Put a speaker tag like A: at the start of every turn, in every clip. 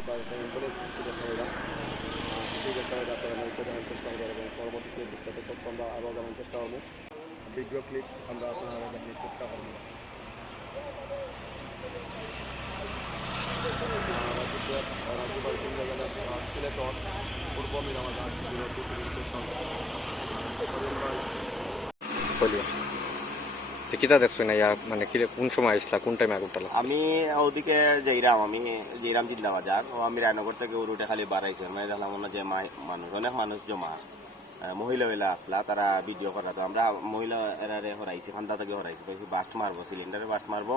A: করতে হবে না কিছু করতে হবে আপনারা নৌকো দেখার চেষ্টা করব এবং পরবর্তীতে বিস্তারিত তথ্য আমরা আরও জানার চেষ্টা করব ভিডিও ক্লিপস আমরা আপনারা চেষ্টা করব রাজ্যপাল সিলেটর পূর্ব
B: কিতা দেখছ না ইয়া মানে কি কোন সময় আসলা কোন টাইমে আগুনটা লাগছে?
C: আমি ওদিকে যাইরাম, আমি যাইরাম জিন্দা বাজার ও আমি রায়নগর থেকে রুটে খালি বাড়াইছে। মানে দেখলাম না যে মানুষ, অনেক মানুষ জমা। মহিলা মহিলা আসলা, তারা ভিডিও করা তো আমরা মহিলা এরারে হরাইছি, খান্দা থেকে হরাইছি। কইছি, বাস্ট মারবো সিলিন্ডারে বাস্ট মারবো।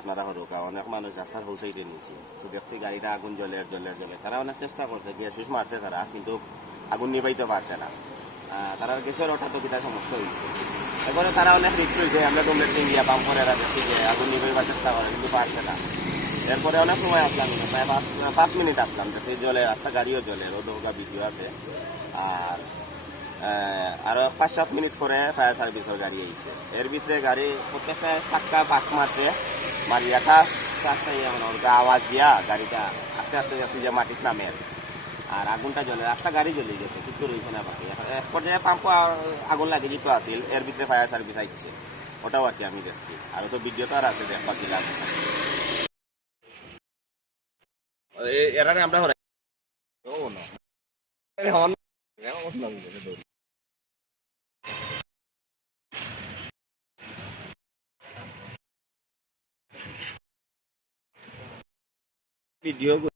C: আপনারা হরুক অনেক মানুষ রাস্তার হোল সাইডে নিয়েছি। তো দেখছি গাড়িটা আগুন জ্বলের জ্বলে তারা অনেক চেষ্টা করছে গ্যাস হুস মারছে তারা, কিন্তু আগুন নিবাইতে পারছে না। তারা গ্যাসের ওঠা তো কিটা সমস্যা হয়েছে এবারে তারা অনেক রিস্ক হয়েছে আমরা মেট্রিং দিয়া পাম্প করে রাখছি যে আগুন নিবাইবার চেষ্টা করে কিন্তু পারছে না। এরপরে অনেক সময় আসলাম প্রায় পাঁচ পাঁচ মিনিট আসলাম সেই জলে রাস্তা গাড়িও জলে রোদা ভিডিও আছে। আর আহ, আরও পাঁচ সাত মিনিট পরে ফায়ার সার্ভিসের গাড়ি আইছে এর ভিতরে গাড়ি প্রত্যেকটা চাক্কা পাঁচ মারছে। মারিয়া চারটা ইয়ে মানে আওয়াজ দিয়া গাড়িটা আস্তে আস্তে যাচ্ছে যে মাটির নামে আর। আর আগুনটা জ্বলে, রাস্তা গাড়ি জ্বলে গেছে, কিছু রয়েছে না বাকি। এক পর্যায়ে পাম্প আগুন লাগে যেত আছিল, এর ভিতরে ফায়ার সার্ভিস আইছে। ওটাও আর কি আমি দেখছি। আর তো ভিডিও তো আর আছে দেখ বাকি লাগে। এরা আমরা ভিডিও